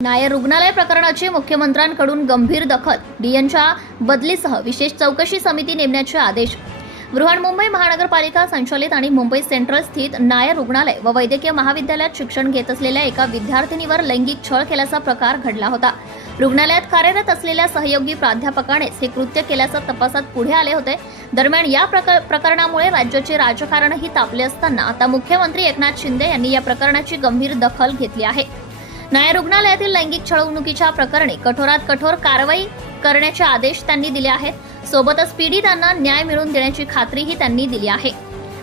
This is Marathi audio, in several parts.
नायर रुग्णालय प्रकरणाची मुख्यमंत्र्यांकडून गंभीर दखल डीएनच्या बदलीसह विशेष चौकशी समिती नेमण्याचे आदेश. बृहन्मुंबई महानगरपालिका संचालित आणि मुंबई सेंट्रल स्थित नायर रुग्णालय व वैद्यकीय महाविद्यालयात शिक्षण घेत असलेल्या एका विद्यार्थिनीवर लैंगिक छळ केल्याचा प्रकार घडला होता. रुग्णालयात कार्यरत असलेल्या सहयोगी प्राध्यापकानेच हे कृत्य केल्याचा तपासात पुढे आले होते. दरम्यान या प्रक- प्रकरणामुळे राज्याचे राजकारणही तापले असताना आता मुख्यमंत्री एकनाथ शिंदे यांनी या प्रकरणाची गंभीर दखल घेतली आहे. नायर रुग्णालयातील लैंगिक छळवणुकीच्या प्रकरणी कठोरात कठोर कारवाई करण्याचे आदेश त्यांनी दिले आहेत. सोबतच पीडितांना न्याय मिळवून देण्याची खात्रीही त्यांनी दिली आहे.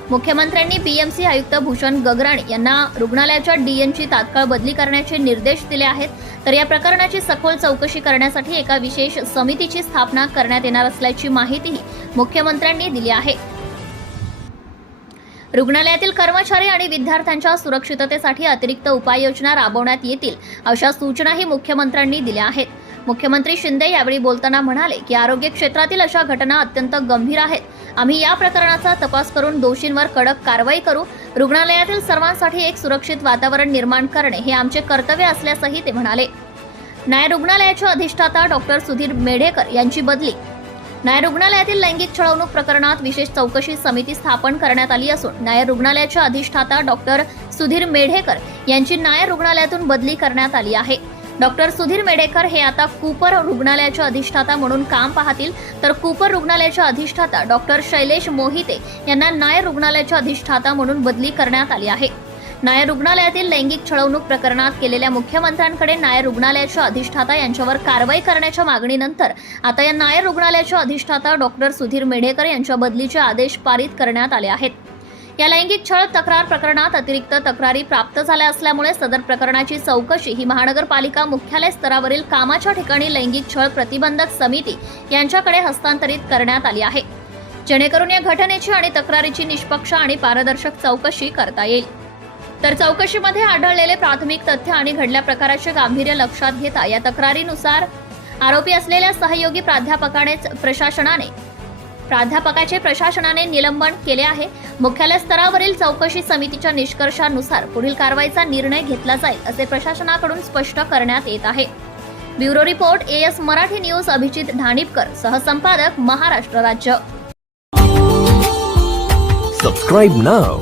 मुख्यमंत्र्यांनी पीएमसी आयुक्त भूषण गगराणी यांना रुग्णालयाच्या डीएनची तात्काळ बदली करण्याचे निर्देश दिले आहेत. तर या प्रकरणाची सखोल चौकशी करण्यासाठी एका विशेष समितीची स्थापना करण्यात येणार असल्याची माहितीही मुख्यमंत्र्यांनी दिली आहे. रुग्णालयातील कर्मचारी आणि विद्यार्थ्यांच्या सुरक्षिततेसाठी अतिरिक्त उपाययोजना राबवण्यात येतील अशा सूचनाही मुख्यमंत्र्यांनी दिल्या आहेत. मुख्यमंत्री शिंदे यावेळी बोलताना म्हणाले की आरोग्य क्षेत्रातील अशा घटना अत्यंत गंभीर आहेत. आम्ही या प्रकरणाचा तपास करून दोषींवर कडक कारवाई करू. रुग्णालयातील सर्वांसाठी एक सुरक्षित वातावरण निर्माण करणे हे आमचे कर्तव्य असल्याचंही ते म्हणाले. नायर रुग्णालयाच्या अधिष्ठाता डॉक्टर सुधीर मेढेकर यांची बदली नायर रुग्णालयातील लैंगिक छळवणूक प्रकरणात विशेष चौकशी समिती स्थापन करण्यात आली असून नायर रुग्णालयाच्या अधिष्ठाता डॉक्टर सुधीर मेढेकर यांची नायर रुग्णालयातून बदली करण्यात आली आहे. डॉक्टर सुधीर मेढेकर हे आता कूपर रुग्णालयाच्या अधिष्ठाता म्हणून काम पाहतील. तर कुपर रुग्णालयाच्या अधिष्ठाता डॉक्टर शैलेश मोहिते यांना नायर रुग्णालयाच्या अधिष्ठाता म्हणून बदली करण्यात आली आहे. नायर रुग्णालयातील लैंगिक छळवणूक प्रकरणात केलेल्या मुख्यमंत्र्यांकडे नायर रुग्णालयाच्या अधिष्ठाता यांच्यावर कारवाई करण्याच्या मागणीनंतर आता या नायर रुग्णालयाच्या अधिष्ठाता डॉक्टर सुधीर मेढेकर यांच्या बदलीचे आदेश पारित करण्यात आले आहेत. या लैंगिक छळ तक्रार प्रकरणात अतिरिक्त तक्रारी प्राप्त झाल्या असल्यामुळे सदर प्रकरणाची चौकशी ही महानगरपालिका मुख्यालय स्तरावरील कामाच्या ठिकाणी लैंगिक छळ प्रतिबंधक समिती यांच्याकडे हस्तांतरित करण्यात आली आहे. जेणेकरून या घटनेची आणि तक्रारीची निष्पक्ष आणि पारदर्शक चौकशी करता येईल. तर चौकशीमध्ये आढळलेले प्राथमिक तथ्य आणि घडल्या प्रकाराचे गांभीर्य लक्षात घेता या तक्रारीनुसार आरोपी असलेल्या सहयोगी प्राध्यापकानेच प्रशासनाने प्राध्यापकाचे प्रशासनाने निलंबन केले आहे. मुख्यालय स्तरावरील चौकशी समितीच्या निष्कर्षानुसार पुढील कारवाईचा निर्णय घेतला जाईल असे प्रशासनाकडून स्पष्ट करण्यात येत आहे. Bureau report A S Marathi news Abhijit Dhanipkar सहसंपादक Maharashtra राज्य. सबस्क्राईब नाव